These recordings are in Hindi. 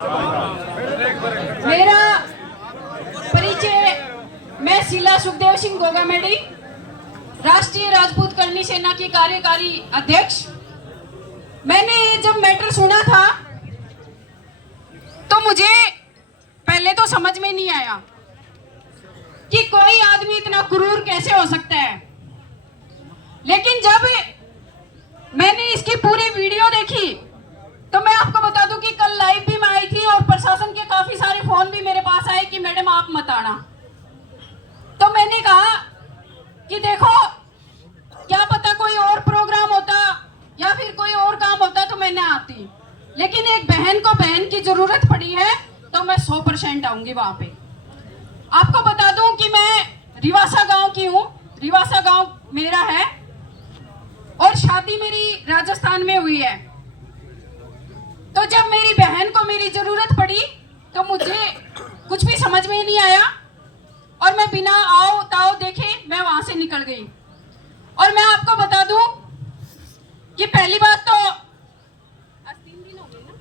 मेरा परिचय, मैं शीला सुखदेव सिंह गोगामेडी, राष्ट्रीय राजपूत करनी सेना की कार्यकारी अध्यक्ष। मैंने जब मैटर सुना था तो मुझे पहले तो समझ में नहीं आया कि कोई आदमी इतना क्रूर कैसे हो सकता है, लेकिन जब मैंने इसकी पूरी वीडियो देखी तो मैं आपको बता दूं कि कल लाइव भी मैं आई थी और प्रशासन के काफी सारे फोन भी मेरे पास आए कि मैडम आप मत आना। तो मैंने कहा कि देखो, क्या पता कोई और प्रोग्राम होता या फिर कोई और काम होता तो मैं ना आती, लेकिन एक बहन को बहन की जरूरत पड़ी है तो मैं 100% आऊंगी वहां पे। आपको बता दूं कि मैं रिवासा गांव की हूँ, रिवासा गांव मेरा है और शादी मेरी राजस्थान में हुई है। तो जब मेरी बहन को मेरी जरूरत पड़ी तो मुझे कुछ भी समझ में नहीं आया और मैं बिना आओ ताओ देखे मैं वहां से निकल गई। और मैं आपको बता दूं कि पहली बात तो आज 3 दिन हो गए ना।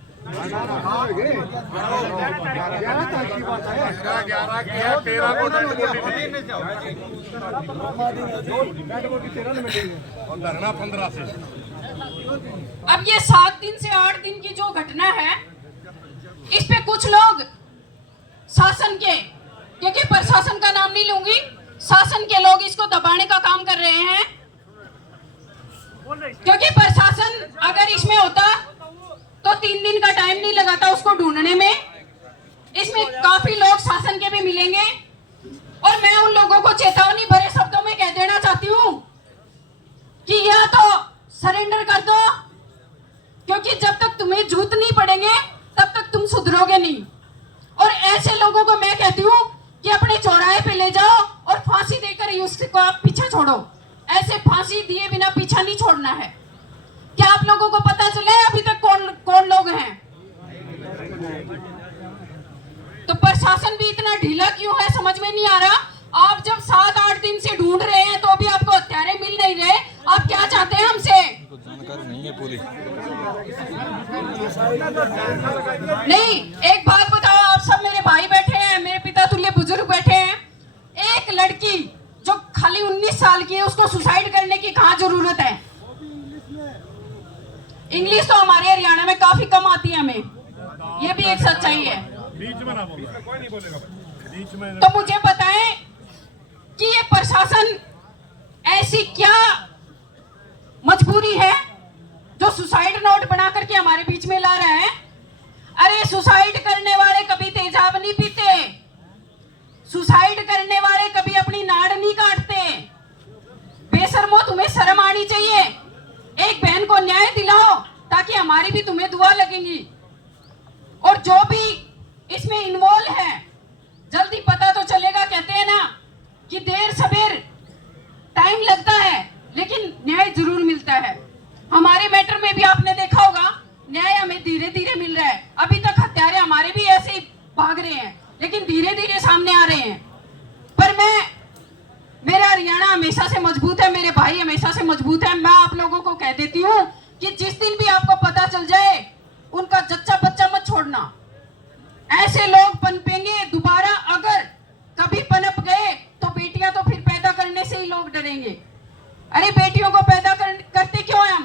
अब ये 7 दिन से 8 दिन की जो घटना है, इस पे कुछ लोग शासन के, क्योंकि प्रशासन का नाम नहीं लूंगी, शासन के लोग इसको दबाने का काम कर रहे हैं। क्योंकि प्रशासन अगर इसमें होता तो 3 दिन का टाइम नहीं लगाता उसको ढूंढने में। इसमें काफी लोग शासन के भी मिलेंगे और मैं उन लोगों को चेतावनी भरे शब्दों में कह देना चाहती हूँ कि या तो सरेंडर कर दो, क्योंकि जब तक तुम्हें जूत नहीं पड़ेंगे तब तक तुम सुधरोगे नहीं। और ऐसे लोगों को मैं कहती हूँ कि अपने चौराहे पे ले जाओ और फांसी देकर ही उसको आप पीछा छोड़ो। ऐसे फांसी दिए बिना पीछा नहीं छोड़ना है। क्या आप लोगों को पता चला है अभी तक कौन कौन लोग हैं? तो प्रशासन भी इतना ढीला क्यों है समझ में नहीं आ रहा। आप जब 7-8 दिन से ढूंढ रहे हैं तो भी आपको हत्यारे मिल नहीं रहे, आप क्या चाहते हैं हमसे? जानकारी नहीं है पूरी। नहीं, एक बात बताओ, आप सब मेरे भाई बैठे हैं, मेरे पिता तुल्य बुजुर्ग बैठे हैं। एक लड़की जो खाली 19 साल की है उसको सुसाइड करने की कहाँ जरूरत है? इंग्लिश तो हमारे हरियाणा में काफी कम आती है हमें, ये भी एक सच्चाई है। बीच में ना बोलना, कोई नहीं बोलेगा बीच में। तो मुझे बताएं कि ये प्रशासन ऐसी क्या मजबूरी है जो सुसाइड नोट बना करके हमारे बीच में ला रहा है? अरे सुसाइड करने वाले कभी तेजाब नहीं पीते, सुसाइड करने वाले कभी अपनी नाड़ नहीं काटते। बेशर्मो, तुम्हें शर्म आनी चाहिए। एक बहन को न्याय दिलाओ ताकि हमारी भी तुम्हें दुआ लगेंगी। और जो भी इसमें इन्वॉल्व है जल्दी पता तो चलेगा। कहते हैं ना कि देर सबेर टाइम लगता है लेकिन न्याय जरूर मिलता है। हमारे मैटर में भी आपने देखा होगा, न्याय हमें धीरे धीरे मिल रहा है। अभी तक हत्यारे हमारे भी ऐसे ही भाग रहे हैं लेकिन धीरे धीरे सामने आ रहे हैं। पर मेरा हरियाणा हमेशा से मजबूत है, मेरे भाई हमेशा से मजबूत है। मैं आप लोगों को कह देती हूँ कि जिस दिन भी आपको पता चल जाए उनका जच्चा बच्चा मत छोड़ना। ऐसे लोग पनपेंगे दोबारा, अगर कभी पनप गए तो बेटियां तो फिर पैदा करने से ही लोग डरेंगे। अरे बेटियों को पैदा करते क्यों हैं हम?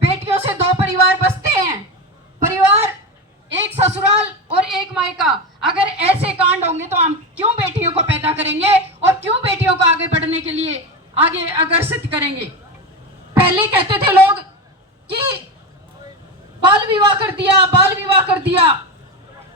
बेटियों से 2 परिवार बसते हैं, परिवार एक ससुराल और एक मायका। अगर ऐसे कांड होंगे तो हम क्यों बेटियों को पैदा करेंगे और क्यों बेटियों को आगे बढ़ने के लिए आगे आकर्षित करेंगे? पहले कहते थे लोग कि बाल विवाह कर दिया, बाल विवाह कर दिया।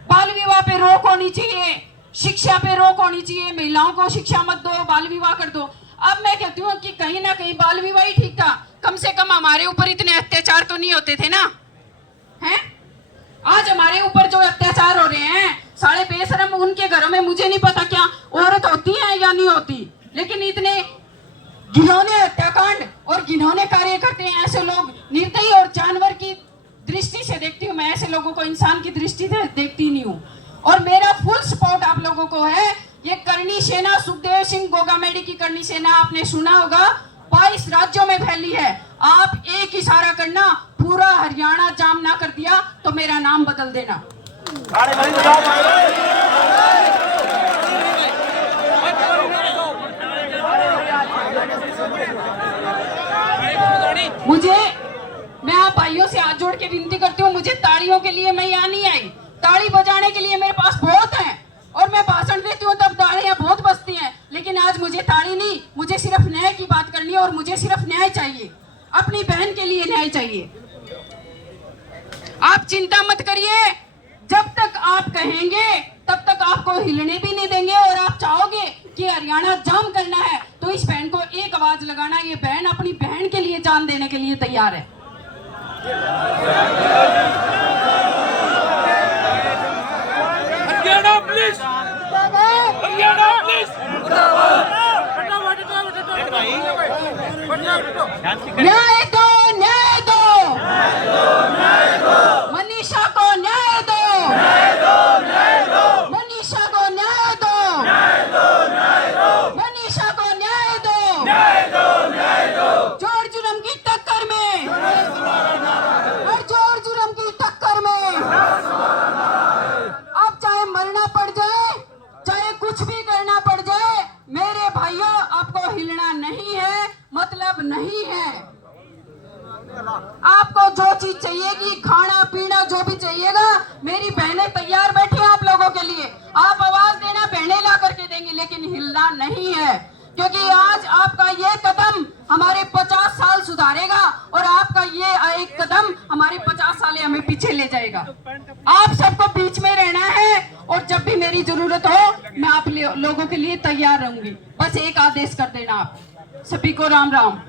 बाल विवाह पे रोक होनी चाहिए, शिक्षा पे रोक होनी चाहिए, महिलाओं को शिक्षा मत दो, बाल विवाह कर दो। अब मैं कहती हूँ कि कहीं ना कहीं बाल विवाह ही ठीक था, कम से कम हमारे ऊपर इतने अत्याचार तो नहीं होते थे ना। हैं? आज हमारे ऊपर जो अत्याचार हो रहे हैं, साले बेशरम, उनके घरों में मुझे नहीं पता क्या औरत होती है या नहीं होती, लेकिन इतने घिनौने हत्याकांड और घिनौने कार्य करते हैं ऐसे लोग। निर्दयी और जानवर की दृष्टि से देखती हूँ मैं, ऐसे लोगों को इंसान की दृष्टि से देखती नहीं हूँ। और मेरा फुल सपोर्ट आप लोगों को है। ये करनी सेना, सुखदेव सिंह गोगामेडी की करनी सेना, आपने सुना होगा, 22 राज्यों में फैली है। आप एक इशारा करना, पूरा हरियाणा जाम ना कर दिया तो मेरा नाम बदल देना। मुझे, मैं आप भाइयों से हाथ जोड़ के विनती करती हूँ, मुझे तालियों के लिए मैं यहाँ नहीं आई। ताली बजाने के लिए मेरे पास बहुत है और मैं भाषण देती हूँ तब तालियां बहुत बजती हैं, लेकिन आज मुझे ताली नहीं, मुझे सिर्फ न्याय की बात करनी है और मुझे सिर्फ न्याय चाहिए, अपनी बहन के लिए न्याय चाहिए। आप चिंता मत करिए, जब तक आप कहेंगे तब तक आपको हिलने भी नहीं देंगे और आप चाहोगे कि हरियाणा जाम करना है तो इस बहन को एक आवाज लगाना, ये बहन अपनी बहन के लिए जान देने के लिए तैयार है। हरियाणा पुलिस, हरियाणा पुलिस, न्याय दो, न्याय दो, मनीषा को न्याय दो, मनीषा को न्याय दो, मनीषा को न्याय दो, जोर जुर्म की टक्कर में, हर जोर जुर्म की टक्कर में, अब चाहे मरना पड़ जाए, चाहे कुछ भी करना पड़ जाए, मेरे भाइयों आपको हिलना नहीं है, मतलब नहीं है। आपको जो चीज चाहिएगी, खाना पीना जो भी चाहिएगा, मेरी बहनें तैयार बैठी हैं आप लोगों के लिए। आप आवाज देना, बहनें ला करके देंगी, लेकिन हिलना नहीं है, क्योंकि आज आपका ये कदम हमारे 50 साल सुधारेगा और आपका ये एक कदम हमारे 50 साल हमें पीछे ले जाएगा। आप सबको बीच में रहना है और जब भी मेरी जरूरत हो मैं आप लोगों के लिए तैयार रहूंगी। बस एक आदेश कर देना आप सभी को। राम राम।